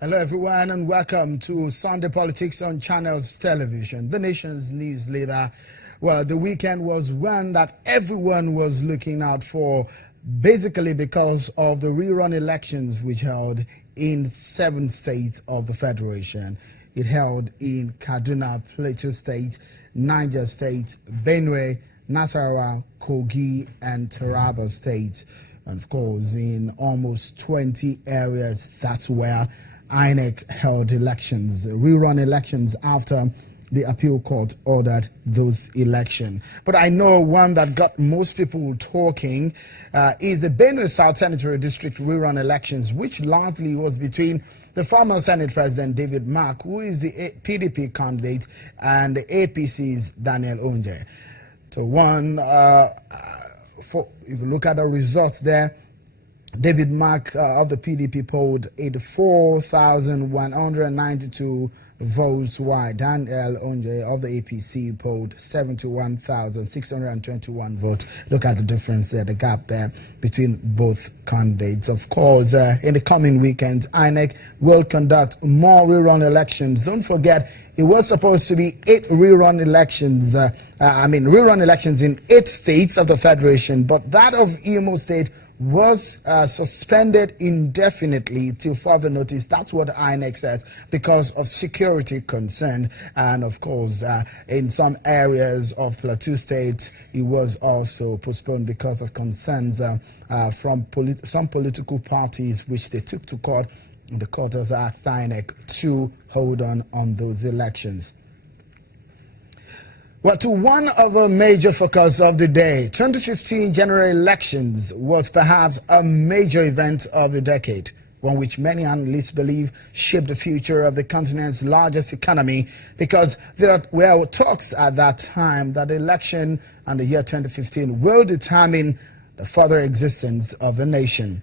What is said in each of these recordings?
Hello everyone and welcome to Sunday Politics on Channels Television, the nation's news leader. Well, the weekend was one that everyone was looking out for, basically because of the rerun elections which held in 7 states of the Federation. It held in Kaduna, Plateau State, Niger State, Benue, Nasarawa, Kogi, and Taraba States. And of course, in almost 20 areas, that's where INEC held elections, rerun elections after the appeal court ordered those elections. But I know one that got most people talking is the Benue South Senatorial District rerun elections, which largely was between the former Senate President David Mark, who is the PDP candidate, and the APC's Daniel Onje. So if you look at the results there, David Mark of the PDP polled 84,192 votes, while Daniel Onje of the APC polled 71,621 votes. Look at the difference there, the gap there between both candidates. Of course, in the coming weekend, INEC will conduct more rerun elections. Don't forget, it was supposed to be 8 rerun elections, rerun elections in 8 states of the Federation, but that of Imo State was suspended indefinitely till further notice. That's what the INEC says, because of security concern. And of course, in some areas of Plateau State, it was also postponed because of concerns from some political parties, which they took to court. The court has asked INEC to hold on those elections. Well, to one of the major focus of the day, 2015 general elections was perhaps a major event of the decade, one which many analysts believe shaped the future of the continent's largest economy, because there were talks at that time that the election and the year 2015 will determine the further existence of the nation.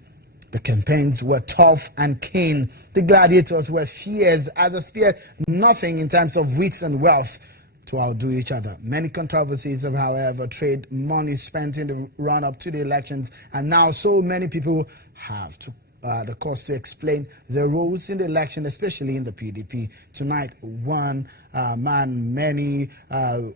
The campaigns were tough and keen. The gladiators were fierce as they spared nothing in terms of wits and wealth to outdo each other. Many controversies have, however, trade money spent in the run-up to the elections, and now so many people have the cost to explain their roles in the election, especially in the PDP. Tonight, one man many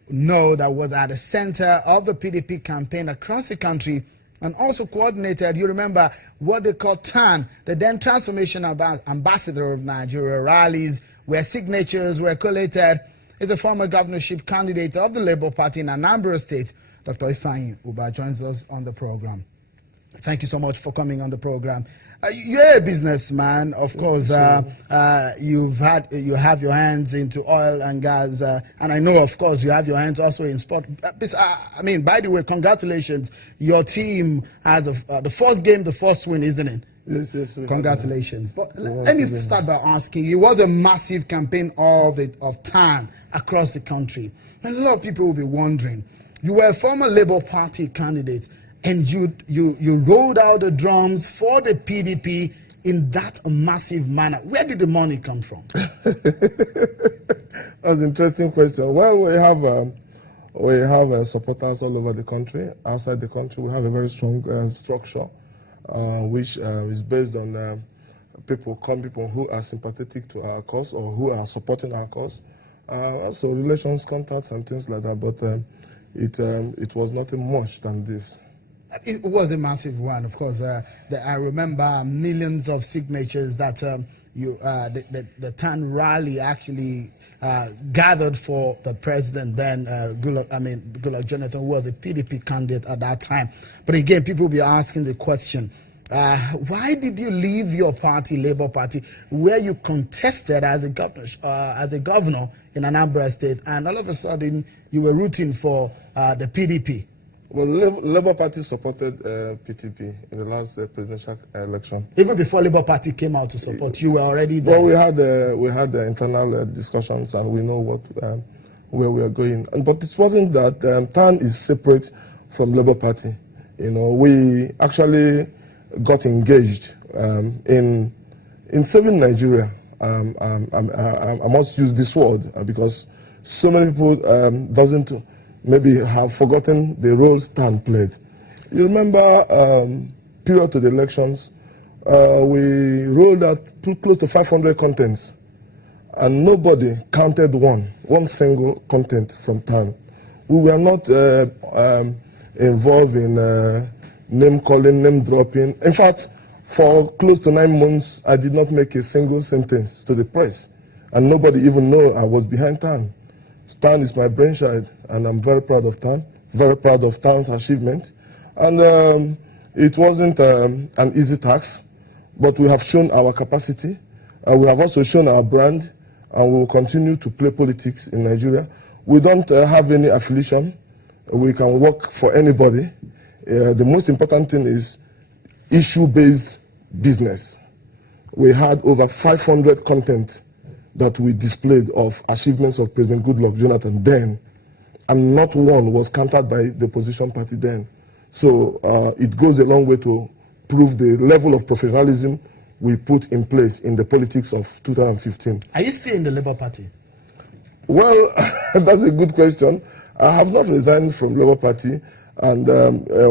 know that was at the center of the PDP campaign across the country and also coordinated, you remember, what they call TAN, the then Transformation Ambassador of Nigeria rallies, where signatures were collated, is a former governorship candidate of the Labour Party in Anambra State. Dr. Ifeanyi joins us on the program. Thank you so much for coming on the program. You're a businessman, of course. You have your hands into oil and gas, and I know, of course, you have your hands also in sport. By the way, congratulations. Your team has the first game, the first win, isn't it? Yes. Congratulations. But let me start by asking, it was a massive campaign of TAN across the country. And a lot of people will be wondering, you were a former Labour Party candidate, and you rolled out the drums for the PDP in that massive manner. Where did the money come from? That's an interesting question. Well, we have supporters all over the country. Outside the country, we have a very strong structure, which is based on people who are sympathetic to our cause or who are supporting our cause. Also relations, contacts, and things like that. But it was nothing much than this. It was a massive one, of course. I remember millions of signatures that the TAN rally actually gathered for the president then, Goodluck Jonathan, who was a PDP candidate at that time. But again, people will be asking the question, why did you leave your party, Labour Party, where you contested as a governor in Anambra State, and all of a sudden you were rooting for the PDP? Well, Labour Party supported PTP in the last presidential election. Even before Labour Party came out to support, you were already there. Well, we had the internal discussions, and we know where we are going. But it wasn't that TAN is separate from Labour Party. We actually got engaged in saving Nigeria. I must use this word because so many people doesn't maybe have forgotten the roles TAN played. You remember, period to the elections, We rolled out close to 500 contents, and nobody counted one single content from TAN. We were not involved in name calling, name dropping. In fact, for close to 9 months, I did not make a single sentence to the press, and nobody even know I was behind TAN. TAN is my brainchild, and I'm very proud of TAN, very proud of TAN's achievement. And it wasn't an easy task, but we have shown our capacity, and we have also shown our brand, and we will continue to play politics in Nigeria. We don't have any affiliation. We can work for anybody. The most important thing is issue-based business. We had over 500 content that we displayed of achievements of President Goodluck Jonathan then, and not one was countered by the opposition party then. So it goes a long way to prove the level of professionalism we put in place in the politics of 2015. Are you still in the Labour Party? Well, that's a good question. I have not resigned from Labour Party, and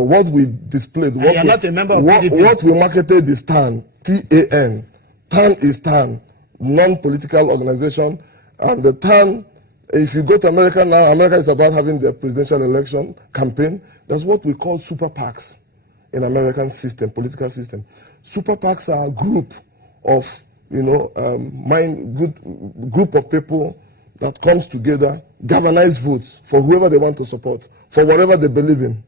what we displayed, what you're not a member of PDP. What we marketed is TAN, T-A-N. TAN is TAN, non-political organization, and the TAN, if you go to America now, America is about having their presidential election campaign. That's what we call super PACs in American system, political system. Super PACs are a group of, group of people that comes together, galvanize votes for whoever they want to support, for whatever they believe in.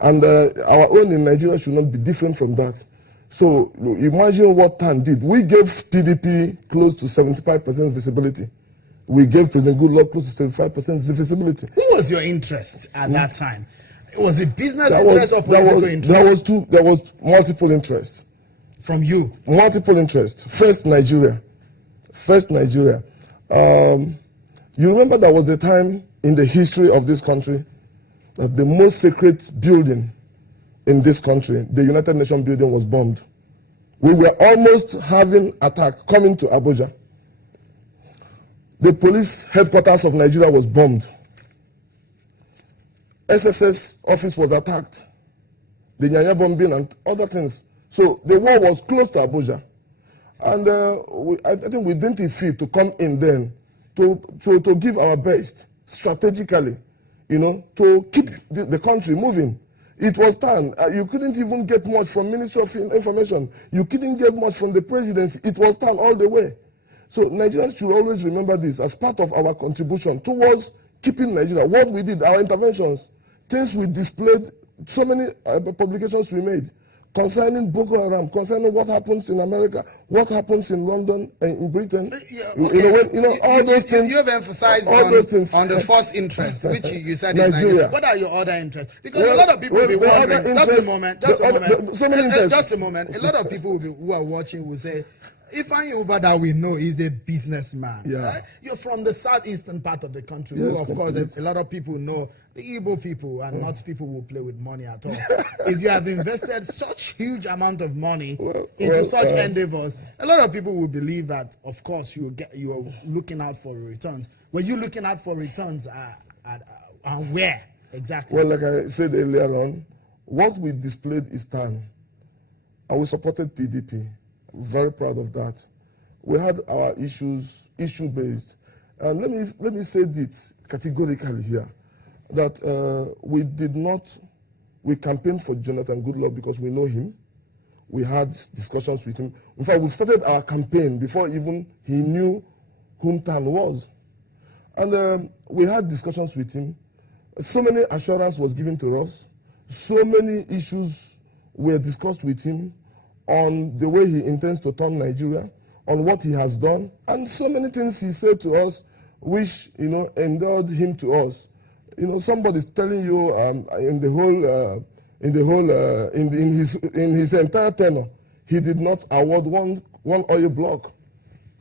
And our own in Nigeria should not be different from that. So imagine what TAN did. We gave PDP close to 75% visibility. We gave President Goodluck close to 75% visibility. Who was your interest at that time? Was it business interest or political interest? There was multiple interests. From you? Multiple interests. First, Nigeria. You remember there was a time in the history of this country that the most sacred building in this country, the United Nations building, was bombed. We were almost having attack coming to Abuja. The police headquarters of Nigeria was bombed. SSS office was attacked. The Nyanya bombing and other things. So the war was close to Abuja. And I think we didn't feel to come in then to give our best strategically, to keep the country moving. It was TAN. You couldn't even get much from Ministry of Information. You couldn't get much from the presidency. It was TAN all the way. So Nigerians should always remember this as part of our contribution towards keeping Nigeria. What we did, our interventions, things we displayed, so many publications we made concerning Boko Haram, concerning what happens in America, what happens in London and in Britain. All those things. You have emphasized on the first interest, which you said is Nigeria. What are your other interests? Because a lot of people will be wondering. Just a moment. A lot of people who are watching will say, Ifeanyi Uba that we know is a businessman. Yeah. Right? You're from the southeastern part of the country, yes, who, of course, a lot of people know the Igbo people and not people who play with money at all. If you have invested such huge amount of money into such endeavors, a lot of people will believe that, of course, you are looking out for returns. Were you looking out for returns and where exactly? Well, like I said earlier on, what we displayed is TAN, and we supported PDP. Very proud of that. We had our issue-based. And let me say this categorically here, that we campaigned for Jonathan Goodluck because we know him. We had discussions with him. In fact, we started our campaign before even he knew whom TAN was. And we had discussions with him. So many assurance was given to us. So many issues were discussed with him on the way he intends to turn Nigeria, on what he has done, and so many things he said to us, which endeared him to us. Somebody's telling you in his entire tenure, he did not award one oil block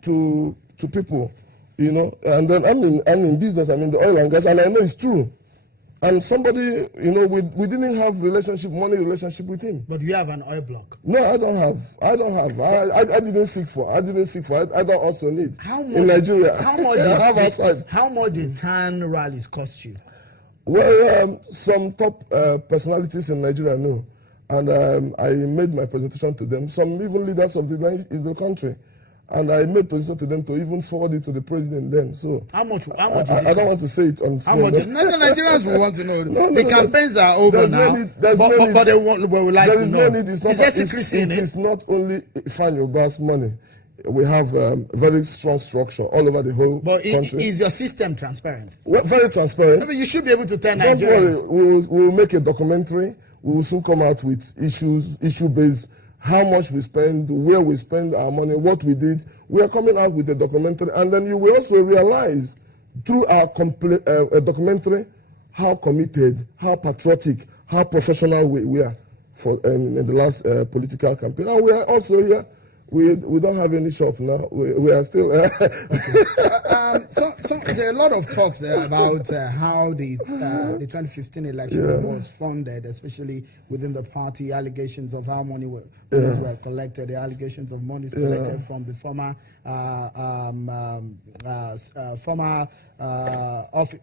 to people. And then I'm in business. I'm in the oil and gas, and I know it's true. And somebody, we didn't have money relationship with him. But you have an oil block. No, I don't have. I didn't seek for. I don't also need. How much, in Nigeria? How much did TAN rallies cost you? Well, some top personalities in Nigeria know. And I made my presentation to them, some even leaders of in the country. And I made presentation to them to even forward it to the president then. So how much I don't want to say it on how phone. much? No, Nigerians will want to know. The campaigns are over now. But they would like to know. There is no need. It's not, is there secrecy in it? It's not only Ifeanyi money. We have very strong structure all over the whole country. Is your system transparent? Well, very transparent. I mean, you should be able to tell Don't Nigerians. worry, we'll make a documentary. We will soon come out with issue-based, how much we spend, where we spend our money, what we did. We are coming out with a documentary, and then you will also realize through our documentary how committed, how patriotic, how professional we are in the last political campaign. And we are also here. We don't have any shop now. We are still. So there are a lot of talks about how the 2015 election was funded, especially within the party. Allegations of how monies were collected, the allegations of monies collected from the former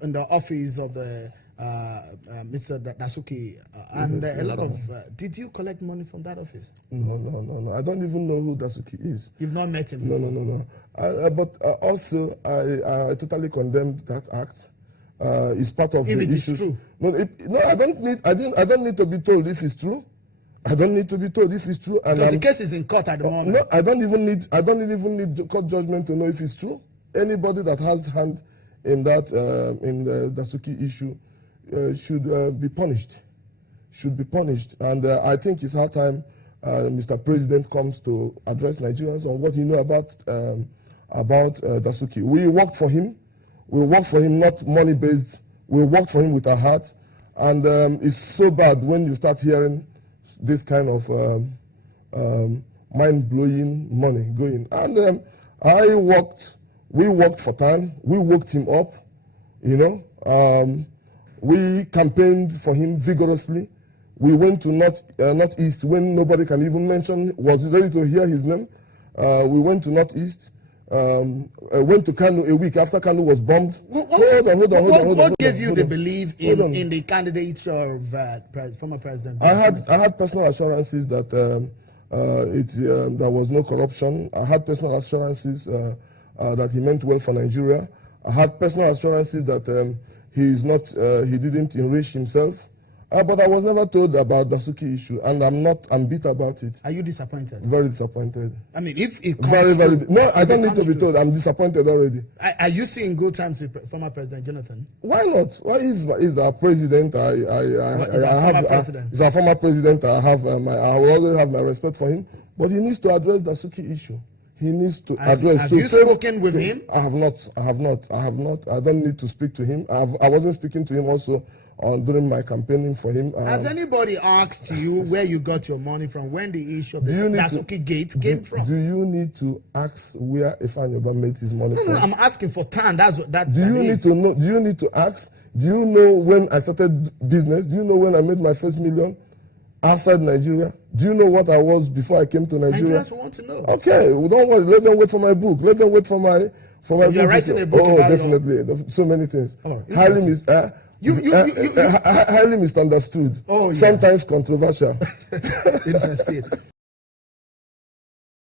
in the office of the Mr. Dasuki, and a lot of. Did you collect money from that office? No. I don't even know who Dasuki is. You've not met him? No. But also, I totally condemned that act. It's part of if the it issues. Is true. No, I don't need to be told if it's true. I don't need to be told if it's true. And because the case is in court at the moment. No, I don't even need court judgment to know if it's true. Anybody that has hand in that in the Dasuki issue should be punished. And I think it's high time Mr. President comes to address Nigerians on what he know about Dasuki. We worked for him. We worked for him, not money-based. We worked for him with our heart. And it's so bad when you start hearing this kind of mind-blowing money going. And we worked for time. We woke him up, we campaigned for him vigorously. We went to Northeast when nobody can even mention, was ready to hear his name. We went to Northeast, went to Kano a week after Kano was bombed. Hold on. What gave you the belief in the candidature of former President? I had personal assurances that there was no corruption. I had personal assurances that he meant well for Nigeria. I had personal assurances that he didn't enrich himself. But I was never told about the Dasuki issue, and I'm bitter about it. Are you disappointed? Very disappointed. I mean, if it comes No, I don't need to be told. I'm disappointed already. Are you seeing good times with former President Jonathan? Why not? Why is our president? He's our former president. I will always have my respect for him, but he needs to address the Dasuki issue. He needs to address. Have you spoken with him? I have not. I don't need to speak to him. I wasn't speaking to him also during my campaigning for him. Has anybody asked you where you got your money from, when the issue of the Dasuki gate came from? Do you need to ask where Ifeanyi made his money from? No, I'm asking for TAN. Do you need to know? Do you need to ask? Do you know when I started business? Do you know when I made my first million outside Nigeria? Do you know what I was before I came to Nigeria? Nigerians want to know. Okay, well, don't worry. Let them wait for my book. Let them wait for my book. You're writing a book. Oh, definitely. So many things. Highly misunderstood. Oh, yeah. Sometimes controversial. Interesting.